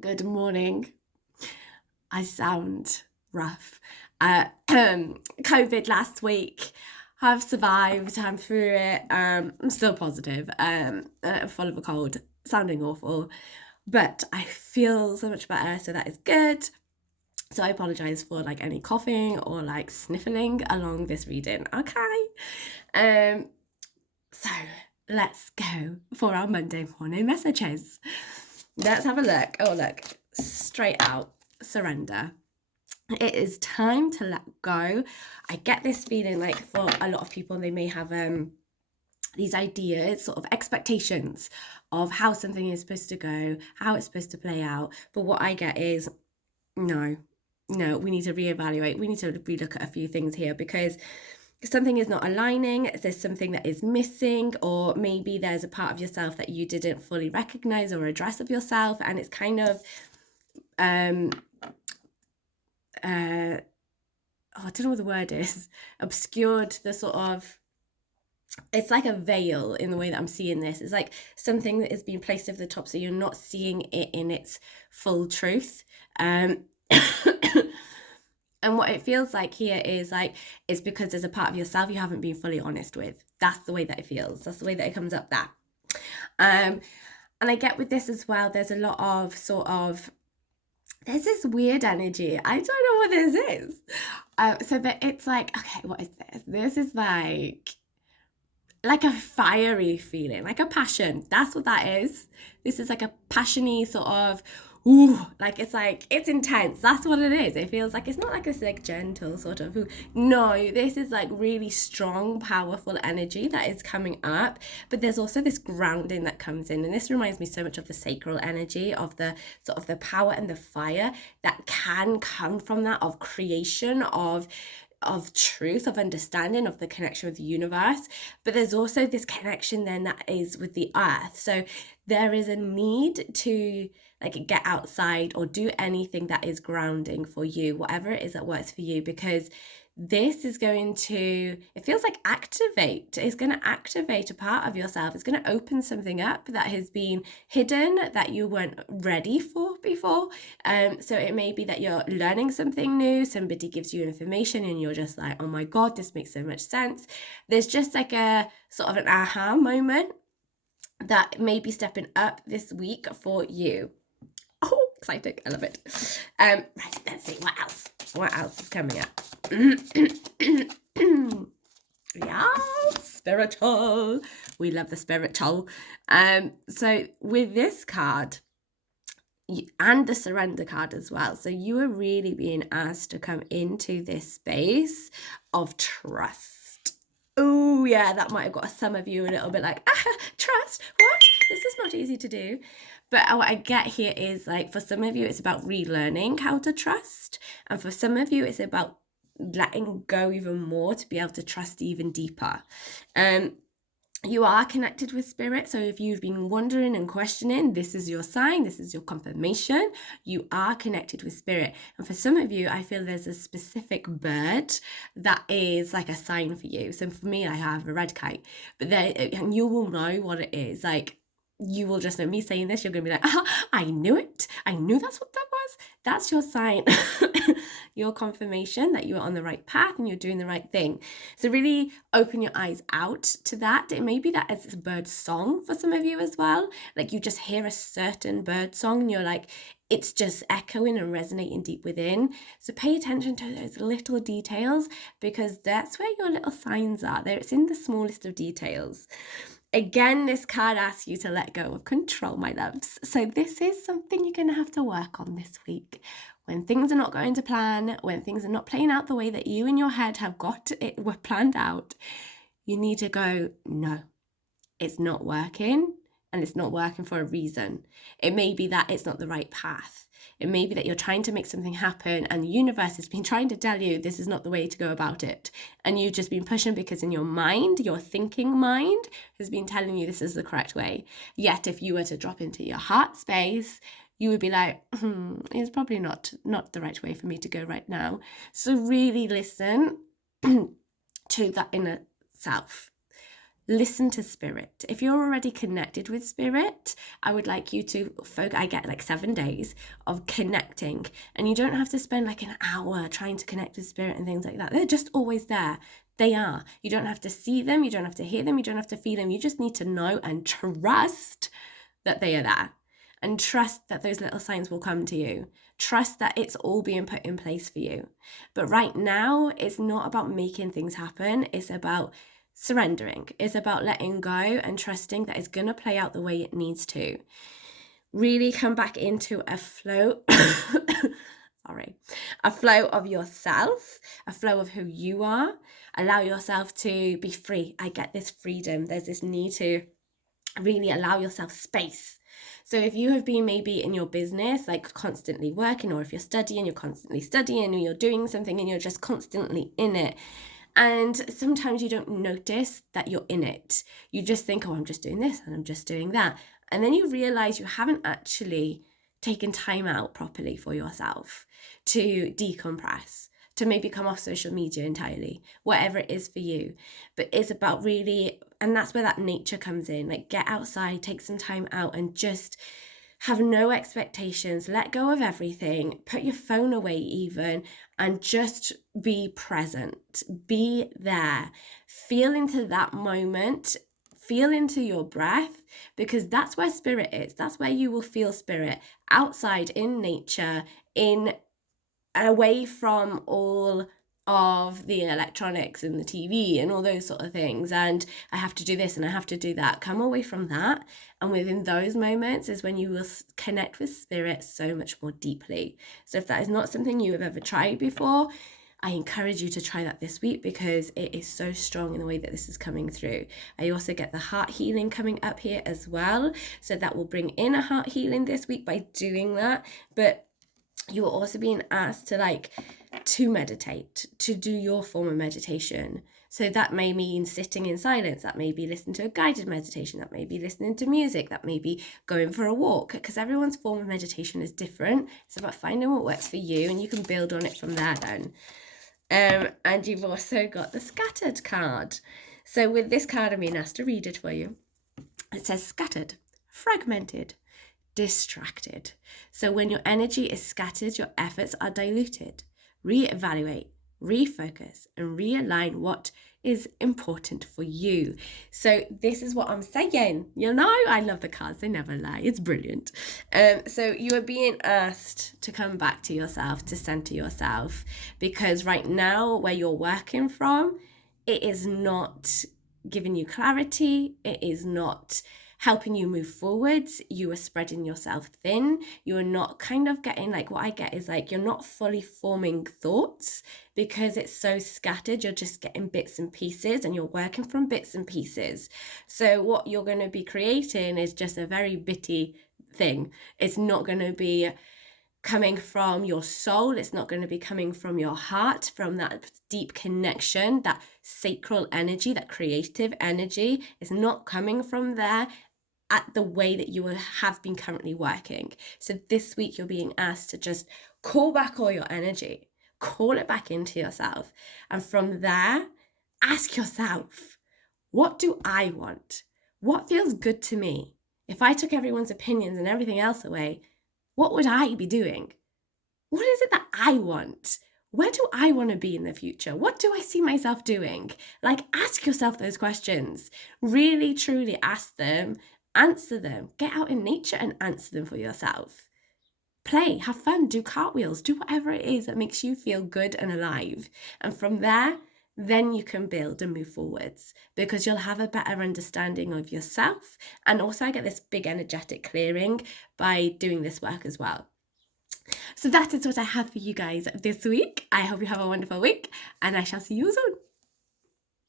Good morning. I sound rough. COVID last week. I've survived. I'm through it. I'm still positive. Full of a cold, sounding awful, but I feel so much better. So that is good. So I apologize for like any coughing or like sniffling along this reading. Okay. Um. So let's go for our Monday morning messages. Let's have a look. Oh, look. Straight out. Surrender. It is time to let go. I get this feeling like for a lot of people, they may have these ideas, sort of expectations of how something is supposed to go, how it's supposed to play out. But what I get is no, no, we need to reevaluate. We need to relook at a few things here because something is not aligning, there's something that is missing, or maybe there's a part of yourself that you didn't fully recognize or address of yourself, and it's kind of I don't know what the word is, obscured the sort of, it's like a veil in the way that I'm seeing this. It's like something that is being placed over the top so you're not seeing it in its full truth. And what it feels like here is like it's because there's a part of yourself you haven't been fully honest with. That's the way that it feels. That's the way that it comes up there. And I get with this as well, there's a lot of sort of, there's this weird energy. I don't know what this is. So that it's like, okay, what is this? This is like a fiery feeling, like a passion. That's what that is. This is like a passiony sort of, ooh, like it's intense. That's what it is. It feels like it's not like this like gentle sort of, ooh. No, this is like really strong, powerful energy that is coming up. But there's also this grounding that comes in, and this reminds me so much of the sacral energy of the sort of the power and the fire that can come from that, of creation, of truth, of understanding, of the connection with the universe. But there's also this connection then that is with the earth. So there is a need to like get outside or do anything that is grounding for you, whatever it is that works for you, because this is going to, it feels like activate. It's going to activate a part of yourself. It's going to open something up that has been hidden, that you weren't ready for before. So it may be that you're learning something new, somebody gives you information and you're just like, oh my God, this makes so much sense. There's just like a sort of an aha moment that may be stepping up this week for you. Oh, exciting. I love it. Right, let's see what else. What else is coming up? Yeah, spiritual. We love the spiritual. So with this card and the surrender card as well, so you are really being asked to come into this space of trust. Oh yeah, that might have got some of you a little bit like, trust, what? This is not easy to do. But what I get here is like, for some of you, it's about relearning how to trust. And for some of you, it's about letting go even more to be able to trust even deeper. You are connected with spirit. So if you've been wondering and questioning, this is your sign, this is your confirmation. You are connected with spirit. And for some of you, I feel there's a specific bird that is like a sign for you. So for me, I have a red kite, but and you will know what it is. Like, you will just know, me saying this, you're going to be like, I knew it. I knew that's what that was. That's your sign, your confirmation that you are on the right path and you're doing the right thing. So really open your eyes out to that. It may be that it's a bird song for some of you as well. Like you just hear a certain bird song and you're like, it's just echoing and resonating deep within. So pay attention to those little details, because that's where your little signs are. There, it's in the smallest of details. Again, this card asks you to let go of control, my loves. So this is something you're going to have to work on this week. When things are not going to plan, when things are not playing out the way that you in your head have got it were planned out, you need to go, no, it's not working, and it's not working for a reason. It may be that it's not the right path. It may be that you're trying to make something happen and the universe has been trying to tell you this is not the way to go about it. And you've just been pushing because in your mind, your thinking mind has been telling you this is the correct way. Yet if you were to drop into your heart space, you would be like, it's probably not the right way for me to go right now. So really listen to that inner self. listen to spirit. If you're already connected with spirit, I would like you to focus. I get like 7 days of connecting, and you don't have to spend like an hour trying to connect with spirit and things like that. They're just always there. They are. You don't have to see them. You don't have to hear them. You don't have to feel them. You just need to know and trust that they are there, and trust that those little signs will come to you. Trust that it's all being put in place for you. But right now, it's not about making things happen. It's about surrendering. It's about letting go and trusting that it's going to play out the way it needs to. Really come back into a flow. A flow of yourself, a flow of who you are. Allow yourself to be free. I get this freedom. There's this need to really allow yourself space. So if you have been maybe in your business, like constantly working, or if you're studying, you're constantly studying, or you're doing something and you're just constantly in it, and sometimes you don't notice that you're in it. You just think, oh, I'm just doing this and I'm just doing that. And then you realize you haven't actually taken time out properly for yourself to decompress, to maybe come off social media entirely, whatever it is for you. But it's about really, and that's where that nature comes in, like get outside, take some time out and just have no expectations, let go of everything, put your phone away even, and just be present, be there, feel into that moment, feel into your breath, because that's where spirit is. That's where you will feel spirit, outside in nature, away from all of the electronics and the TV and all those sort of things, and I have to do this and I have to do that. Come away from that, and within those moments is when you will connect with spirit so much more deeply. So if that is not something you have ever tried before, I encourage you to try that this week, because it is so strong in the way that this is coming through. I also get the heart healing coming up here as well, so that will bring in a heart healing this week by doing that. But you are also being asked to meditate, to do your form of meditation. So that may mean sitting in silence, that may be listening to a guided meditation, that may be listening to music, that may be going for a walk, because everyone's form of meditation is different. It's about finding what works for you, and you can build on it from there then. And you've also got the scattered card. So with this card, I'm being asked to read it for you. It says scattered, fragmented, distracted. So when your energy is scattered, your efforts are diluted. Reevaluate, refocus, and realign what is important for you. So this is what I'm saying. You know, I love the cards. They never lie. It's brilliant. So you are being asked to come back to yourself, to center yourself, because right now where you're working from, it is not giving you clarity. It is not helping you move forwards. You are spreading yourself thin. You are not kind of getting, like, what I get is like you're not fully forming thoughts because it's so scattered. You're just getting bits and pieces, and you're working from bits and pieces. So what you're going to be creating is just a very bitty thing. It's not going to be coming from your soul. It's not going to be coming from your heart, from that deep connection, that sacral energy, that creative energy. It's not coming from there at the way that you have been currently working. So this week you're being asked to just call back all your energy, call it back into yourself. And from there, ask yourself, what do I want? What feels good to me? If I took everyone's opinions and everything else away, what would I be doing? What is it that I want? Where do I want to be in the future? What do I see myself doing? Like, ask yourself those questions. Really, truly ask them, answer them. Get out in nature and answer them for yourself. Play, have fun, do cartwheels, do whatever it is that makes you feel good and alive. And from there, then you can build and move forwards, because you'll have a better understanding of yourself. And also I get this big energetic clearing by doing this work as well. So that is what I have for you guys this week. I hope you have a wonderful week, and I shall see you soon.